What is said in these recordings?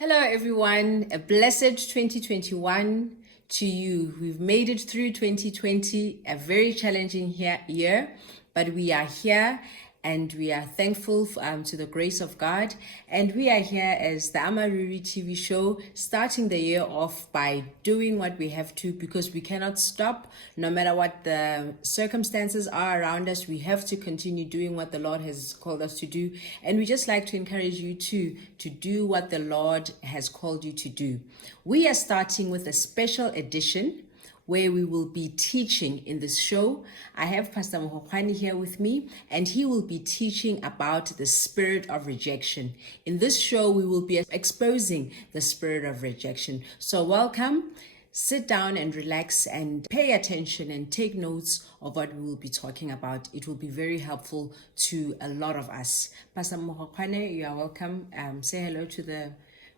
Hello, everyone. A blessed 2021 to you. We've made it through 2020, a very challenging year, but we are here and we are thankful to the grace of God. And we are here as the Amaruri TV show, starting the year off by doing what we have to, because we cannot stop no matter what the circumstances are around us. We have to continue doing what the Lord has called us to do. And we just like to encourage you to do what the Lord has called you to do. We are starting with a special edition where we will be teaching in this show. I have Pastor Mohokwani here with me, and he will be teaching about the spirit of rejection. In this show, we will be exposing the spirit of rejection. So welcome, sit down and relax and pay attention and take notes of what we will be talking about. It will be very helpful to a lot of us. Pastor Mohokwani, you are welcome. Say hello to the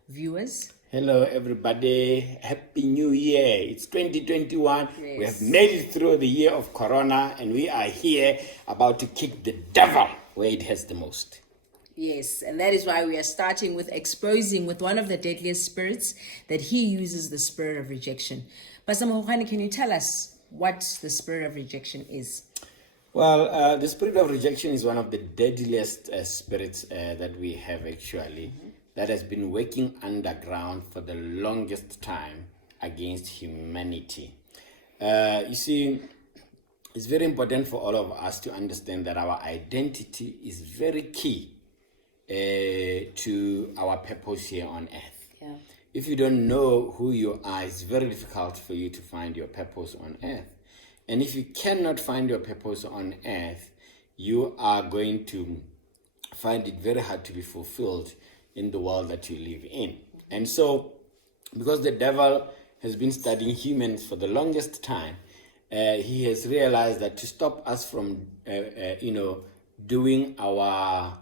viewers. Hello, everybody. Happy New Year. It's 2021. Yes. We have made it through the year of Corona, and we are here about to kick the devil where it hurts the most. Yes, and that is why we are starting with exposing with one of the deadliest spirits that he uses, the spirit of rejection. Pastor Mohokwani, can you tell us what the spirit of rejection is? Well, the spirit of rejection is one of the deadliest spirits that we have actually. That has been working underground for the longest time against humanity. You see, it's very important for all of us to understand that our identity is very key to our purpose here on earth. Yeah. If you don't know who you are, it's very difficult for you to find your purpose on earth. And if you cannot find your purpose on earth, you are going to find it very hard to be fulfilled in the world that you live in. And so, because the devil has been studying humans for the longest time, he has realized that to stop us from, doing our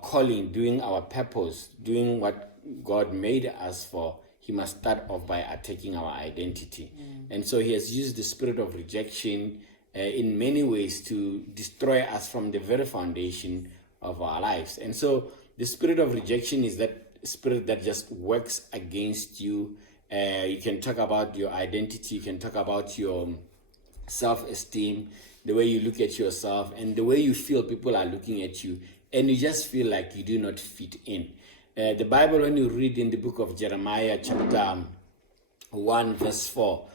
calling, doing our purpose, doing what God made us for, he must start off by attacking our identity. And so he has used the spirit of rejection in many ways to destroy us from the very foundation of our lives. And so the spirit of rejection is that spirit that just works against you. You can talk about your identity, you can talk about your self-esteem, the way you look at yourself, and the way you feel people are looking at you, and you just feel like you do not fit in. The Bible, when you read in the book of Jeremiah, chapter 1, verse 4,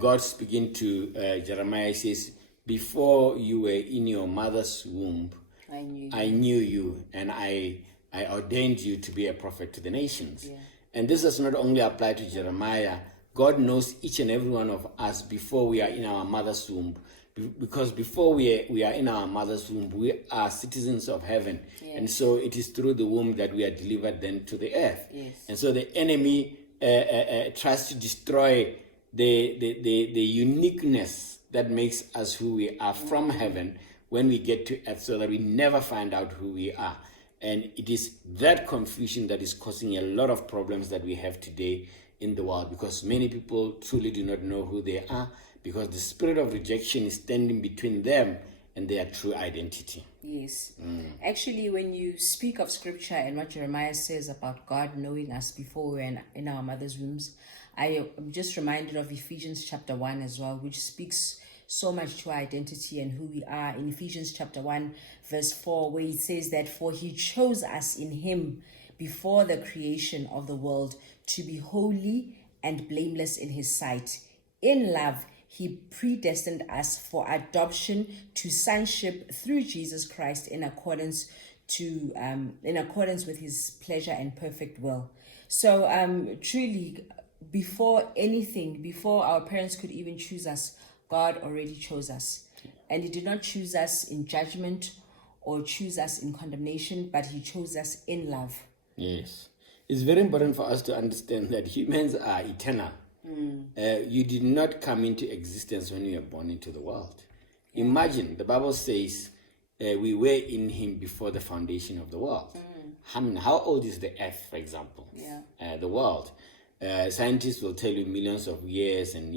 God speaking to Jeremiah says, "Before you were in your mother's womb, I knew you, and I ordained you to be a prophet to the nations." Yeah. And this does not only apply to Jeremiah. God knows each and every one of us before we are in our mother's womb. Because before we are in our mother's womb, we are citizens of heaven. Yes. And so it is through the womb that we are delivered then to the earth. Yes. And so the enemy tries to destroy the uniqueness that makes us who we are from heaven when we get to earth, so that we never find out who we are. And it is that confusion that is causing a lot of problems that we have today in the world, because many people truly do not know who they are, because the spirit of rejection is standing between them and their true identity. Yes. Actually, when you speak of scripture and what Jeremiah says about God knowing us before we were in our mother's wombs, I am just reminded of Ephesians chapter 1 as well, which speaks so much to our identity and who we are. In Ephesians chapter 1, verse 4, where it says that, "For he chose us in him before the creation of the world to be holy and blameless in his sight. In love, he predestined us for adoption to sonship through Jesus Christ in accordance with his pleasure and perfect will." So truly, before our parents could even choose us, God already chose us. And he did not choose us in judgment or choose us in condemnation, but he chose us in love. Yes. It's very important for us to understand that humans are eternal. You did not come into existence when you were born into the world. Yeah. Imagine, the Bible says we were in him before the foundation of the world. How old is the earth, for example? Yeah. The world. Scientists will tell you millions of years, and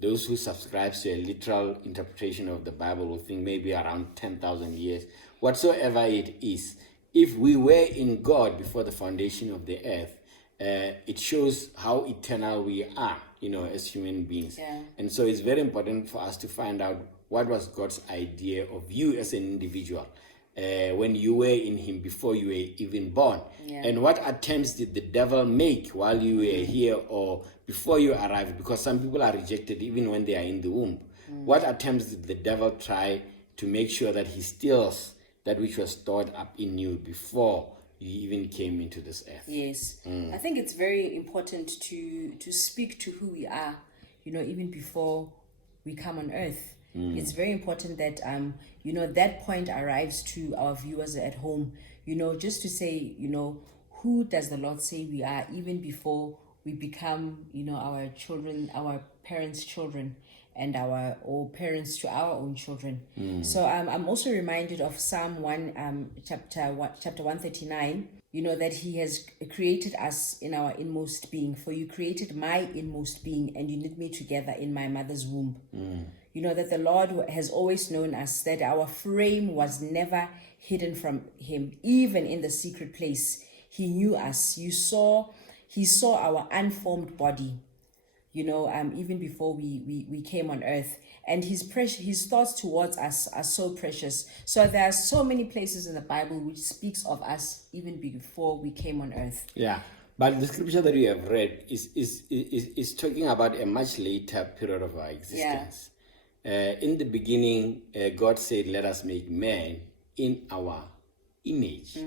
those who subscribe to a literal interpretation of the Bible will think maybe around 10,000 years. Whatsoever it is, if we were in God before the foundation of the earth, it shows how eternal we are, as human beings. Yeah. And so it's very important for us to find out what was God's idea of you as an individual when you were in him before you were even born. Yeah. And what attempts did the devil make while you were here or before you arrived? Because some people are rejected even when they are in the womb. What attempts did the devil try to make sure that he steals that which was stored up in you before you even came into this earth? Yes. I think it's very important to speak to who we are, even before we come on earth. It's very important that that point arrives to our viewers at home, just to say, who does the Lord say we are even before we become, our children, our parents' children, and or parents to our own children. So I'm also reminded of Psalm 1, chapter 139, that he has created us in our inmost being. For you created my inmost being, and you knit me together in my mother's womb. That the Lord has always known us, that our frame was never hidden from him, even in the secret place. He knew us. He saw our unformed body, even before we came on earth. And his thoughts towards us are so precious. So there are so many places in the Bible which speaks of us even before we came on earth. Yeah. But the scripture that we have read is talking about a much later period of our existence. In the beginning, God said, let us make man in our image.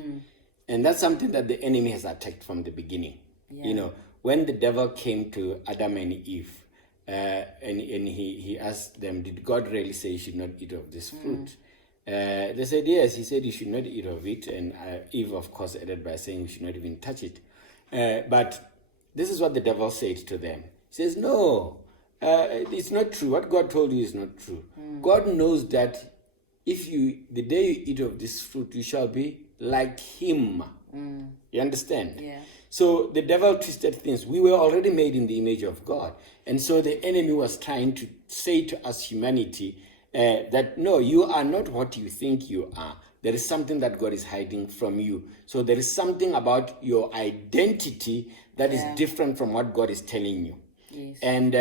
And that's something that the enemy has attacked from the beginning. Yeah. When the devil came to Adam and Eve, and he asked them, did God really say you should not eat of this fruit? They said, yes, he said you should not eat of it. And Eve, of course, added by saying we should not even touch it. But this is what the devil said to them. He says, no, it's not true. What God told you is not true. God knows that the day you eat of this fruit, you shall be like him. You understand? Yeah. So the devil twisted things. We were already made in the image of God. And so the enemy was trying to say to us, humanity, that no, you are not what you think you are. There is something that God is hiding from you. So there is something about your identity that is different from what God is telling you. Yes. And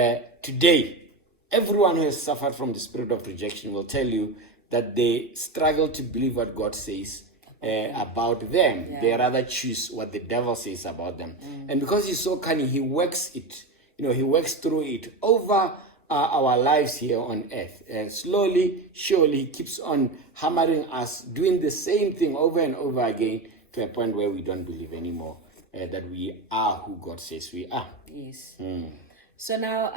today, everyone who has suffered from the spirit of rejection will tell you that they struggle to believe what God says about them. Yeah. They rather choose what the devil says about them. And because he's so cunning, he works it. He works through it over our lives here on earth. And slowly, surely, he keeps on hammering us, doing the same thing over and over again to a point where we don't believe anymore that we are who God says we are. Yes. So now,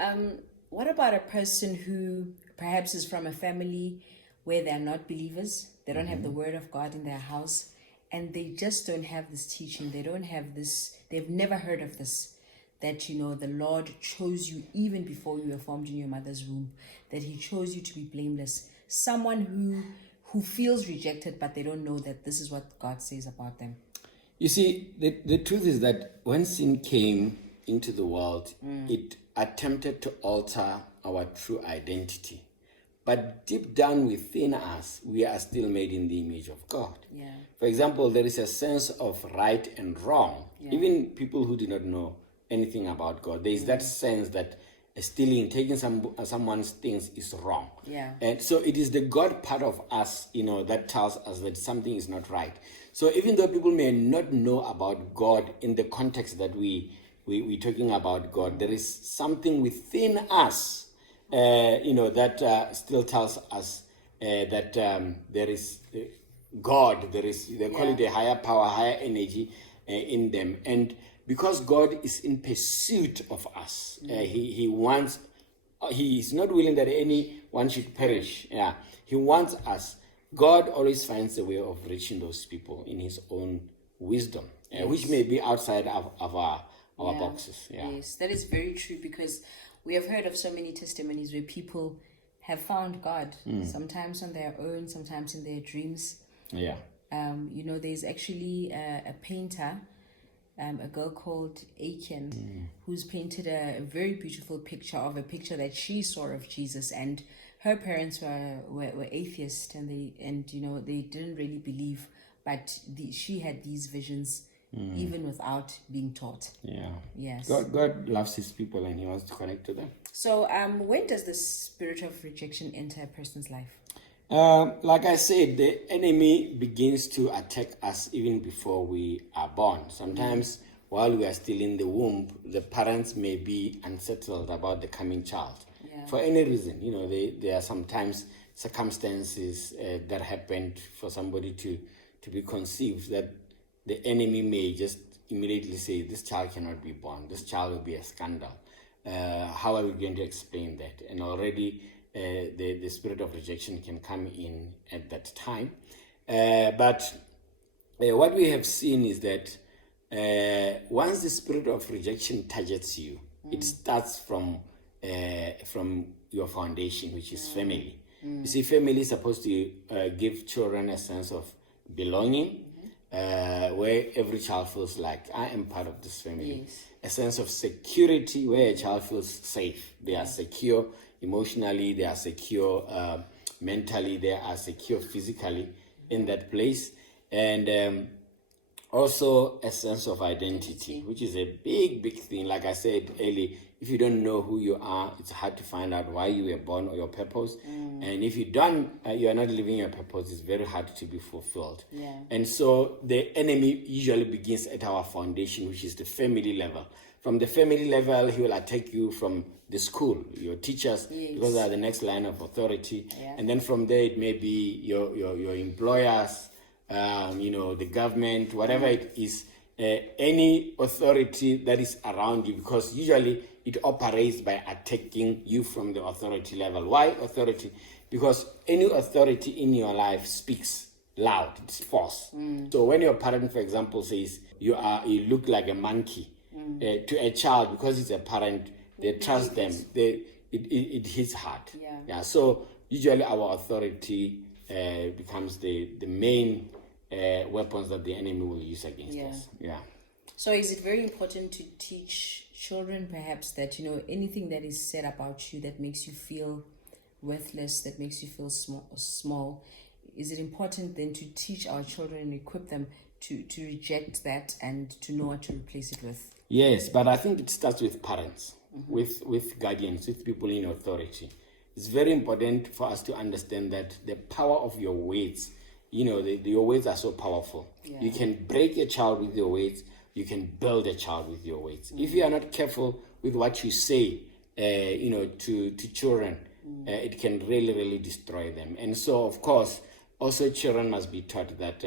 what about a person who perhaps is from a family where they're not believers? They don't have the word of God in their house, and they just don't have this teaching. They don't have this. They've never heard of this, that, the Lord chose you even before you were formed in your mother's womb, that he chose you to be blameless. Someone who feels rejected, but they don't know that this is what God says about them. You see, the truth is that when sin came into the world, it attempted to alter our true identity. But deep down within us, we are still made in the image of God. Yeah. For example, there is a sense of right and wrong. Yeah. Even people who do not know anything about God, there is that sense that stealing, taking someone's things is wrong. Yeah. And so it is the God part of us, that tells us that something is not right. So even though people may not know about God in the context that we're talking about God, there is something within us that still tells us that there is God, they call it a higher power, higher energy in them. And because God is in pursuit of us, he is not willing that anyone should perish. Yeah, he wants us. God always finds a way of reaching those people in his own wisdom, which may be outside of our boxes. Yeah. Yes, that is very true, because we have heard of so many testimonies where people have found God, sometimes on their own, sometimes in their dreams. Yeah. There's actually a painter, a girl called Acknowledgement, who's painted a very beautiful picture picture that she saw of Jesus. And her parents were atheists, and they didn't really believe but she had these visions even without being taught. Yeah. Yes. God loves his people and he wants to connect to them. So when does the spirit of rejection enter a person's life? Like I said, the enemy begins to attack us even before we are born. Sometimes while we are still in the womb, the parents may be unsettled about the coming child. Yeah. For any reason, there are sometimes circumstances that happened for somebody to be conceived that the enemy may just immediately say, this child cannot be born, this child will be a scandal. How are we going to explain that? And already the spirit of rejection can come in at that time. But what we have seen is that once the spirit of rejection targets you, it starts from your foundation, which is family. You see, family is supposed to give children a sense of belonging, where every child feels like, I am part of this family. Yes. A sense of security, where a child feels safe. They are secure emotionally, they are secure mentally, they are secure physically in that place. And also a sense of identity, which is a big thing. Like I said earlier, if you don't know who you are, it's hard to find out why you were born or your purpose. And if you are not living your purpose, it's very hard to be fulfilled. Yeah. And so the enemy usually begins at our foundation, which is the family level. From the family level, he will attack you from the school, your teachers, because they are the next line of authority. Yeah. And then from there, it may be your employers, the government, whatever it is, any authority that is around you, because usually it operates by attacking you from the authority level. Why authority? Because any authority in your life speaks loud, it's force. So when your parent, for example, says you look like a monkey to a child, because it's a parent, they trust them, it hits hard. Yeah. So usually our authority becomes the main weapons that the enemy will use against us. Yeah. So is it very important to teach children perhaps that, anything that is said about you that makes you feel worthless, that makes you feel small, is it important then to teach our children and equip them to reject that and to know what to replace it with? Yes, but I think it starts with parents, with guardians, with people in authority. It's very important for us to understand that the power of your words, your words are so powerful. Yeah. You can break a child with your words. You can build a child with your words. If you are not careful with what you say, to children, it can really destroy them. And so, of course, also children must be taught that,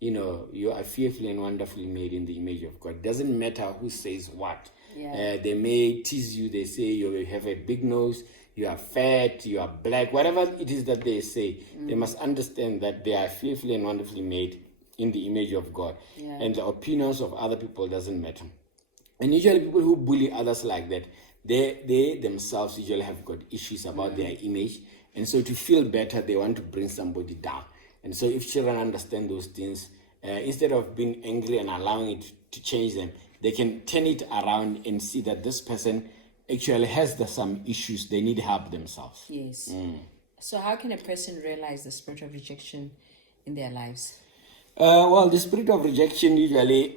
you are fearfully and wonderfully made in the image of God. It doesn't matter who says what. Yeah. They may tease you. They say you have a big nose, you are fat, you are black, whatever it is that they say. They must understand that they are fearfully and wonderfully made in the image of God. Yeah. And the opinions of other people doesn't matter. And usually people who bully others like that, they themselves usually have got issues about their image. And so to feel better, they want to bring somebody down. And so if children understand those things, instead of being angry and allowing it to change them, they can turn it around and see that this person actually has some issues. They need help themselves. Yes. So how can a person realize the spirit of rejection in their lives? Well, the spirit of rejection, usually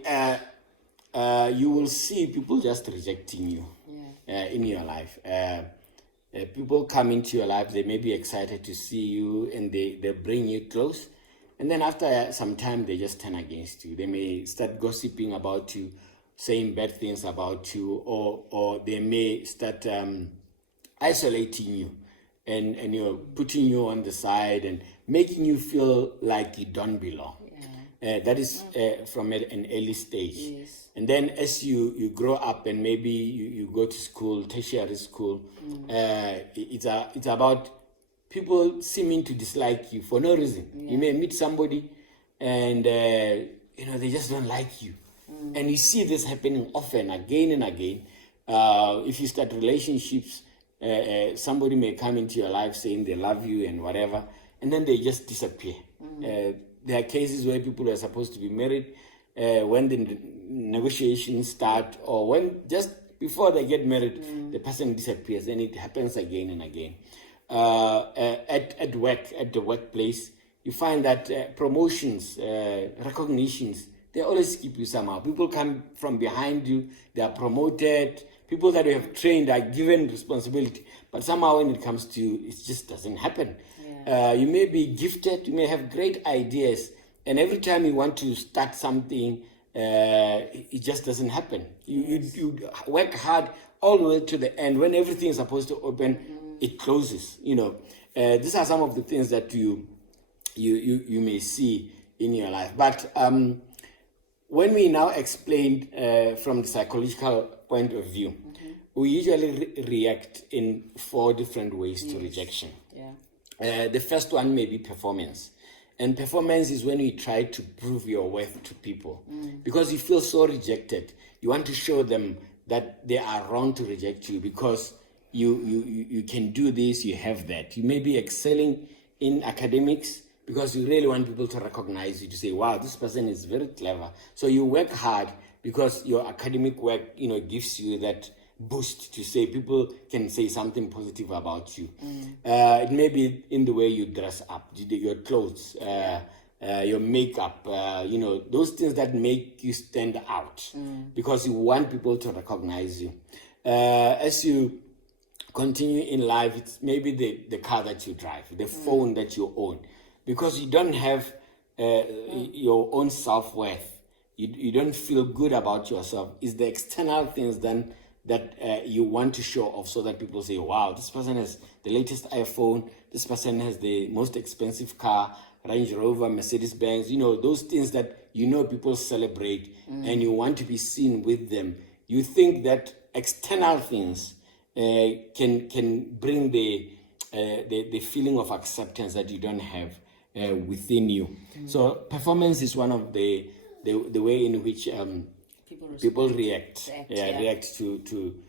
you will see people just rejecting you in your life. People come into your life, they may be excited to see you and they bring you close. And then after some time, they just turn against you. They may start gossiping about you, saying bad things about you, or they may start isolating you and putting you on the side and making you feel like you don't belong. That is from an early stage. Yes. And then as you grow up and maybe you go to school, tertiary school, it's about people seeming to dislike you for no reason. Yeah. You may meet somebody and they just don't like you. And you see this happening often, again and again. If you start relationships, somebody may come into your life saying they love you and whatever, and then they just disappear. There are cases where people are supposed to be married when the negotiations start, or when just before they get married, the person disappears, and it happens again and again. At the workplace, you find that promotions, recognitions, they always keep you somehow. People come from behind you, they are promoted. People that you have trained are given responsibility, but somehow when it comes to you, it just doesn't happen. You may be gifted, you may have great ideas, and every time you want to start something, it just doesn't happen. You work hard all the way to the end. When everything is supposed to open, it closes. These are some of the things that you may see in your life. But when we now explain from the psychological point of view, we usually react in 4 different ways to rejection. The first one may be performance. And performance is when you try to prove your worth to people. Because you feel so rejected. You want to show them that they are wrong to reject you because you can do this, you have that. You may be excelling in academics because you really want people to recognize you, to say, wow, this person is very clever. So you work hard because your academic work, gives you that boost to say people can say something positive about you. It may be in the way you dress up, your clothes, your makeup, those things that make you stand out because you want people to recognize you. As you continue in life, it's maybe the car that you drive, the phone that you own, because you don't have your own self-worth. You don't feel good about yourself. It's the external things then that you want to show off so that people say, wow, this person has the latest iPhone, this person has the most expensive car, Range Rover, Mercedes-Benz, those things that people celebrate and you want to be seen with them. You think that external things can bring the feeling of acceptance that you don't have within you. So performance is one of the way in which people react to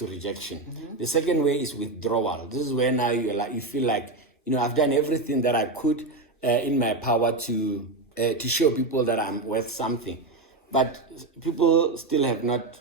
rejection. The second way is withdrawal. This is where now you feel like, I've done everything that I could in my power to show people that I'm worth something, but people still have not,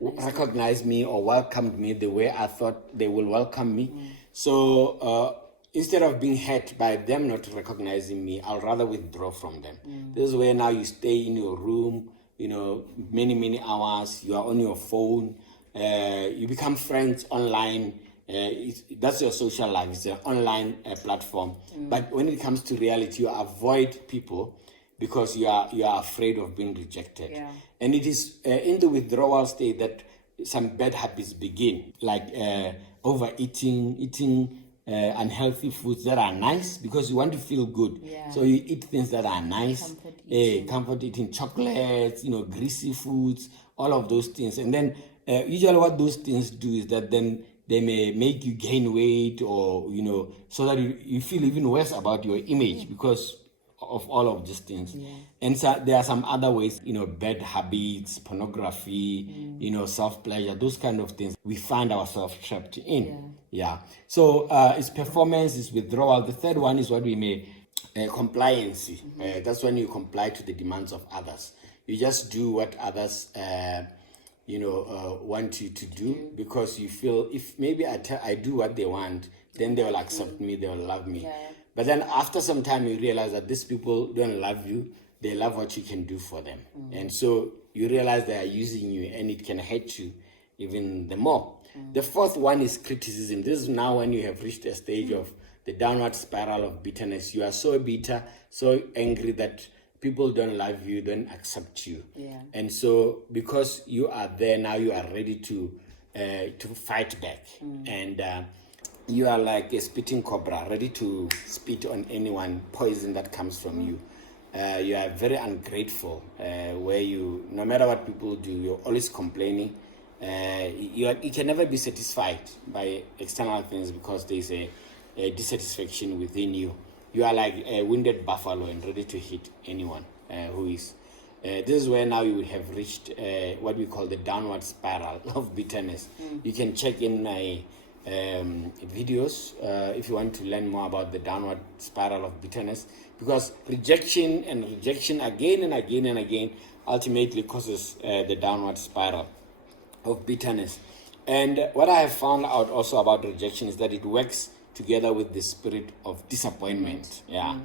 recognized me or welcomed me the way I thought they will welcome me. So instead of being hurt by them not recognizing me, I'll rather withdraw from them. This is where now you stay in your room, many hours. You are on your phone. You become friends online. That's your social life. It's an online platform. But when it comes to reality, you avoid people because you are afraid of being rejected. And it is in the withdrawal state that some bad habits begin, like overeating, eating unhealthy foods that are nice because you want to feel good. So you eat things that are nice, comfort eating, chocolates, greasy foods, all of those things. And then usually what those things do is that then they may make you gain weight or, so that you feel even worse about your image because of all of these things. And so there are some other ways, bad habits, pornography, self-pleasure, those kind of things we find ourselves trapped in. So it's performance, it's withdrawal. The third one is what we may compliance. That's when you comply to the demands of others. You just do what others want you to do because you feel if maybe I do what they want, then they will accept me, they will love me. But then after some time you realize that these people don't love you, they love what you can do for them. And so you realize they are using you and it can hurt you even the more. The fourth one is criticism. This is now when you have reached a stage of the downward spiral of bitterness. You are so bitter, so angry that people don't love you, don't accept you. And so because you are there now, you are ready to fight back. And you are like a spitting cobra, ready to spit on anyone, poison that comes from you. You are very ungrateful, where no matter what people do, you're always complaining. You can never be satisfied by external things because there's a dissatisfaction within you. You are like a wounded buffalo and ready to hit anyone who is. This is where now you would have reached what we call the downward spiral of bitterness. You can check in my videos if you want to learn more about the downward spiral of bitterness, because rejection again and again and again ultimately causes the downward spiral of bitterness. And what I have found out also about rejection is that it works together with the spirit of disappointment. Yeah.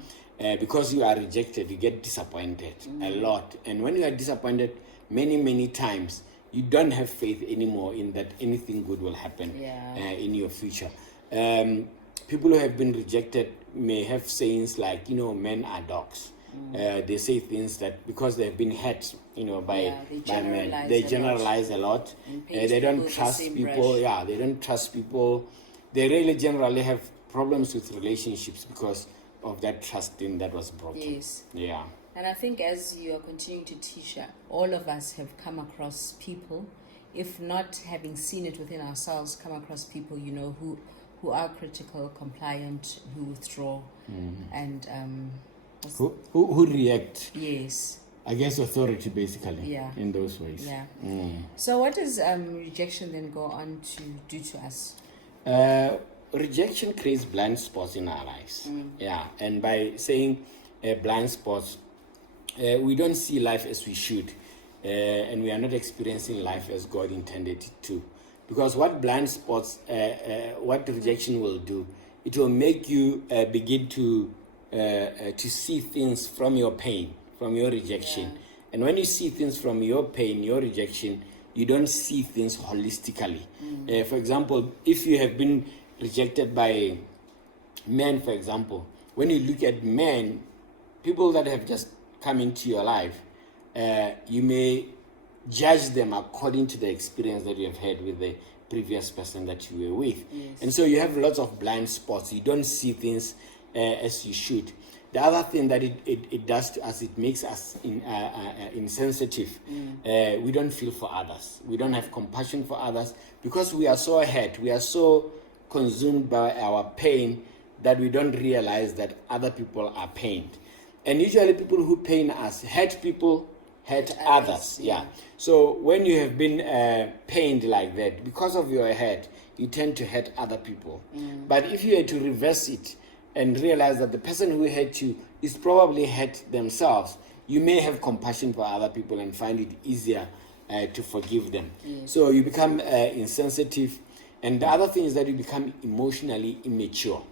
Because you are rejected, you get disappointed a lot. And when you are disappointed many times, you don't have faith anymore in that anything good will happen in your future. People who have been rejected may have sayings like, men are dogs. They say things that because they've been hurt, by men, they generalize a lot. They don't trust people. Yeah, they don't trust people. They really generally have problems with relationships because of that trusting that was broken. Yes. Yeah. And I think as you are continuing to teach, all of us have come across people, if not having seen it within ourselves, come across people, who are critical, compliant, who withdraw, and who react. Yes. Against authority, basically. Yeah. In those ways. Yeah. So what does rejection then go on to do to us? Rejection creates blind spots in our lives. Yeah. And by saying blind spots, we don't see life as we should. And we are not experiencing life as God intended it to. Because what blind spots, what rejection will do, it will make you begin to see things from your pain, from your rejection. And when you see things from your pain, your rejection, you don't see things holistically. For example, if you have been rejected by men, for example, when you look at men, people that have just come into your life, you may judge them according to the experience that you have had with the previous person that you were with. And so you have lots of blind spots. You don't see things as you should. The other thing that it does to us, it makes us insensitive. We don't feel for others. We don't have compassion for others because we are so hurt. We are so consumed by our pain that we don't realize that other people are pained. And usually people who pain us, hurt people, hurt others. Yeah. So when you have been pained like that, because of your hurt, you tend to hurt other people. But if you had to reverse it and realize that the person who hurt you is probably hurt themselves, you may have compassion for other people and find it easier to forgive them. So you become insensitive. And the other thing is that you become emotionally immature.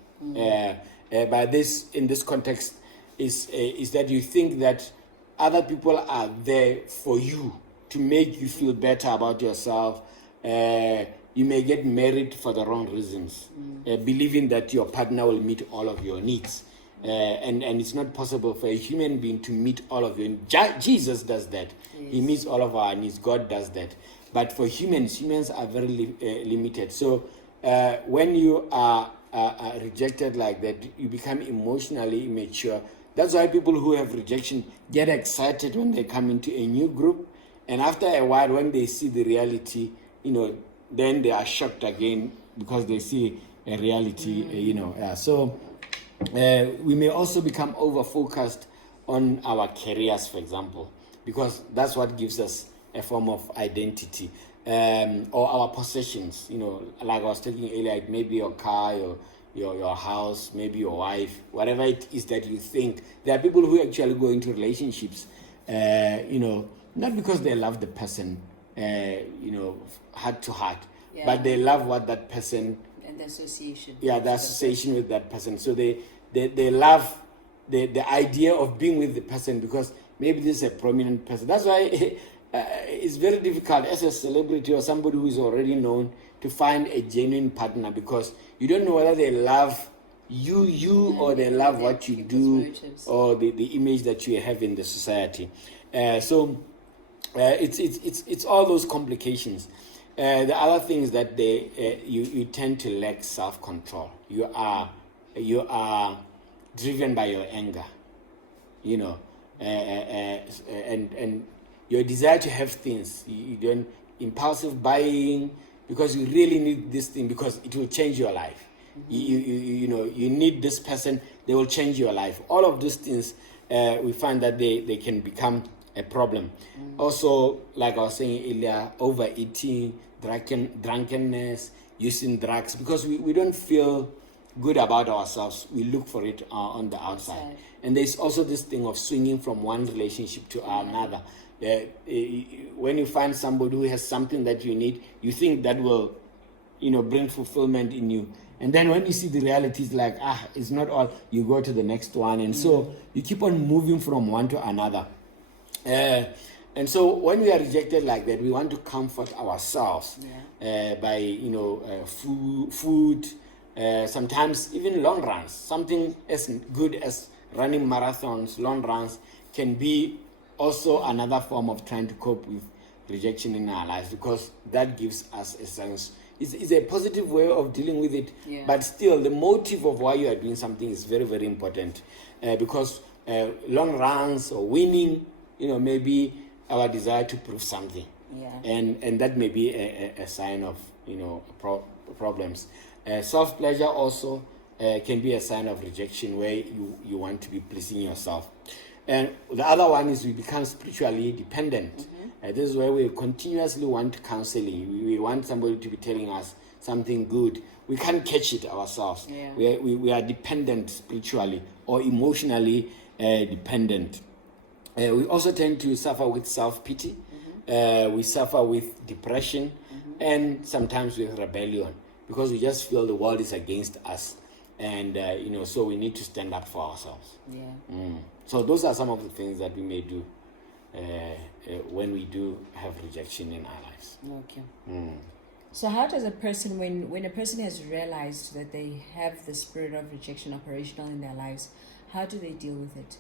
By this, in this context, is that you think that other people are there for you to make you feel better about yourself. You may get married for the wrong reasons, believing that your partner will meet all of your needs. And it's not possible for a human being to meet all of your needs. Jesus does that. He meets all of our needs. God does that. But for humans are very limited. So when you are rejected like that, you become emotionally immature. That's why people who have rejection get excited when they come into a new group. And after a while, when they see the reality, then they are shocked again because they see a reality, So we may also become over-focused on our careers, for example, because that's what gives us a form of identity. Or our possessions, like I was talking earlier, it may be your car, your house, maybe your wife, whatever it is that you think. There are people who actually go into relationships, not because they love the person, heart to heart, but they love what that person... And the association. Yeah, the association with that person. So they love the idea of being with the person because maybe this is a prominent person. That's why it's very difficult as a celebrity or somebody who is already known to find a genuine partner because you don't know whether they love you or they love what you do or the image that you have in the society. So it's all those complications. The other thing is that you tend to lack self-control. You are driven by your anger, and your desire to have things. You don't impulsive buying because you really need this thing because it will change your life. You need this person, they will change your life. All of these things, we find that they can become a problem. Also, like I was saying earlier, overeating, drunkenness, using drugs, because we don't feel good about ourselves. We look for it on the outside. And there's also this thing of swinging from one relationship to another. When you find somebody who has something that you need, you think that will, bring fulfillment in you. And then when you see the reality, it's like, it's not all, you go to the next one. And so you keep on moving from one to another. And so when we are rejected like that, we want to comfort ourselves by, food, sometimes even long runs. Something as good as running marathons, long runs, can be also another form of trying to cope with rejection in our lives, because that gives us a sense. It's a positive way of dealing with it, but still the motive of why you are doing something is very, very important, because long runs or winning, maybe our desire to prove something, and that may be a sign of problems. Self-pleasure also can be a sign of rejection, where you want to be pleasing yourself. And the other one is we become spiritually dependent. This is where we continuously want counseling. We want somebody to be telling us something good. We can't catch it ourselves. We are dependent spiritually or emotionally dependent. We also tend to suffer with self-pity. We suffer with depression, and sometimes with rebellion, because we just feel the world is against us. And, so we need to stand up for ourselves. So those are some of the things that we may do when we do have rejection in our lives. Okay. So how does a person, when a person has realized that they have the spirit of rejection operational in their lives, how do they deal with it?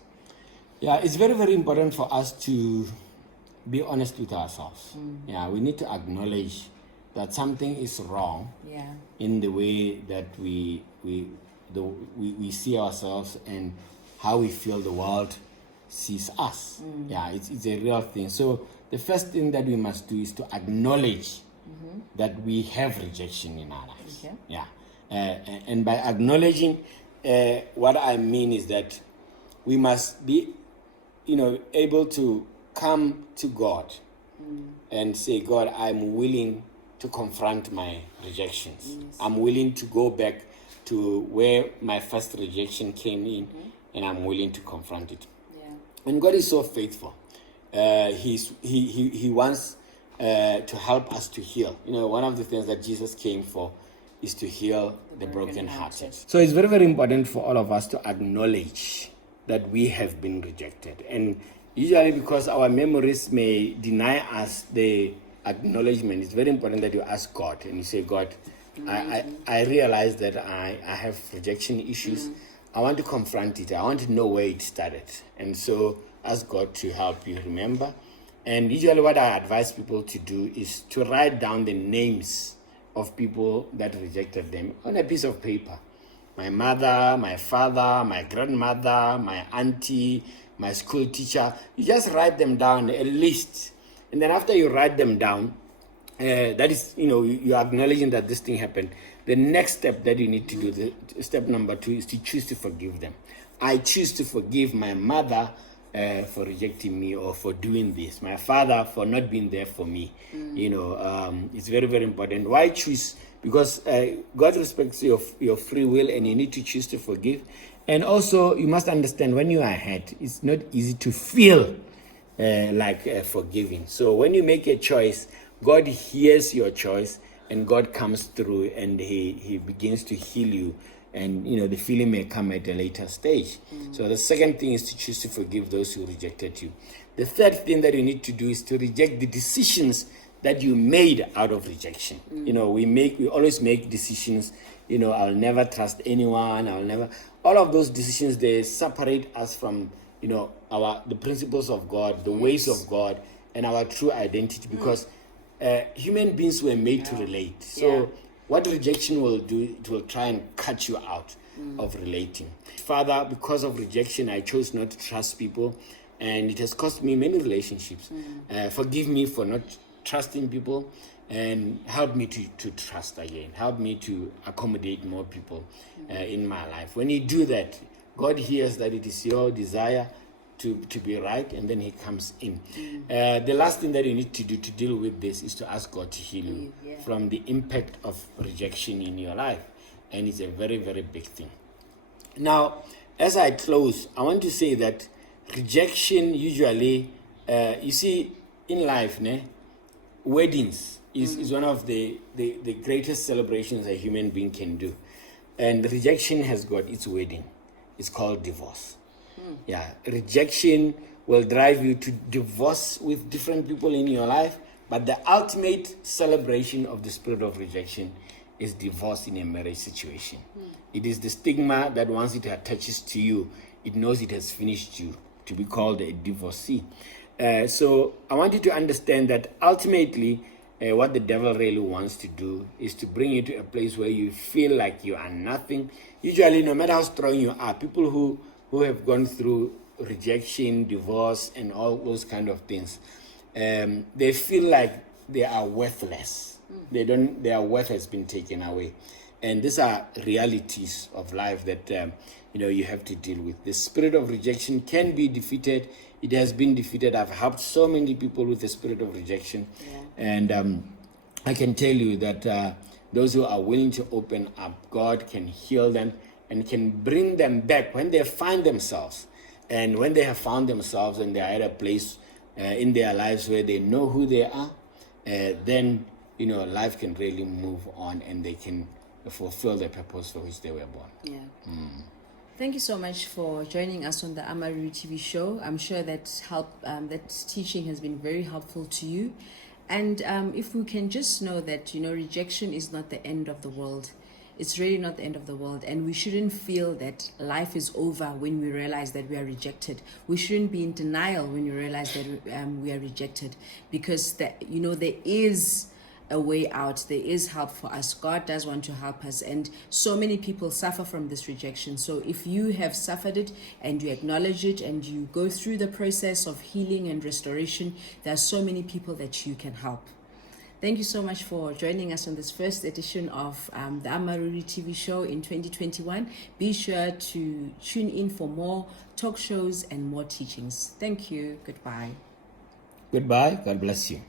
Yeah, it's very, very important for us to be honest with ourselves. We need to acknowledge that something is wrong in the way that we see ourselves and how we feel the world sees us. It's a real thing. So the first thing that we must do is to acknowledge that we have rejection in our lives. And by acknowledging, what I mean is that we must be able to come to God and say, God, I'm willing to confront my rejections. I'm willing to go back to where my first rejection came in, and I'm willing to confront it. And God is so faithful. He wants to help us to heal. One of the things that Jesus came for is to heal the brokenhearted. So it's very, very important for all of us to acknowledge that we have been rejected. And usually, because our memories may deny us the acknowledgement, it's very important that you ask God and you say, God, I realize that I have rejection issues. I want to confront it. I want to know where it started. And so ask God to help you remember. And usually what I advise people to do is to write down the names of people that rejected them on a piece of paper. My mother, my father, my grandmother, my auntie, my school teacher. You just write them down, a list. And then after you write them down, that is, you're acknowledging that this thing happened. The next step that you need to do, step number 2, is to choose to forgive them. I choose to forgive my mother for rejecting me or for doing this. My father for not being there for me. It's very, very important. Why choose? Because God respects your free will, and you need to choose to forgive. And also, you must understand, when you are hurt, it's not easy to feel like forgiving. So when you make a choice, God hears your choice, and God comes through, and he begins to heal you. And the feeling may come at a later stage. So the second thing is to choose to forgive those who rejected you. The third thing that you need to do is to reject the decisions that you made out of rejection. We always make decisions. I'll never trust anyone. All of those decisions, they separate us from the principles of God, the ways of God, and our true identity, because human beings were made to relate. So what rejection will do, it will try and cut you out of relating. Father, because of rejection, I chose not to trust people, and it has cost me many relationships. Forgive me for not trusting people, and help me to trust again. Help me to accommodate more people in my life. When you do that, God hears that it is your desire to be right, and then he comes in. The last thing that you need to do to deal with this is to ask God to heal you from the impact of rejection in your life. And it's a very, very big thing. Now, as I close, I want to say that rejection usually, you see, in life, weddings is one of the greatest celebrations a human being can do. And rejection has got its wedding. It's called divorce. Yeah, rejection will drive you to divorce with different people in your life, but the ultimate celebration of the spirit of rejection is divorce in a marriage situation. It is the stigma that once it attaches to you, it knows it has finished you, to be called a divorcee. So I want you to understand that ultimately what the devil really wants to do is to bring you to a place where you feel like you are nothing. Usually, no matter how strong you are, people who have gone through rejection, divorce, and all those kind of things, they feel like they are worthless. Their worth has been taken away. And these are realities of life that you have to deal with. The spirit of rejection can be defeated. It has been defeated. I've helped so many people with the spirit of rejection. And I can tell you that those who are willing to open up, God can heal them and can bring them back when they find themselves. And when they have found themselves and they are at a place in their lives where they know who they are, then life can really move on and they can fulfill the purpose for which they were born. Thank you so much for joining us on the Amaru TV show. I'm sure that teaching has been very helpful to you. And if we can just know that, rejection is not the end of the world. It's really not the end of the world. And we shouldn't feel that life is over when we realize that we are rejected. We shouldn't be in denial when we realize that we are rejected. Because, there is a way out. There is help for us. God does want to help us. And so many people suffer from this rejection. So if you have suffered it and you acknowledge it and you go through the process of healing and restoration, there are so many people that you can help. Thank you so much for joining us on this first edition of the Amaruri TV show in 2021. Be sure to tune in for more talk shows and more teachings. Thank you. Goodbye. Goodbye. God bless you.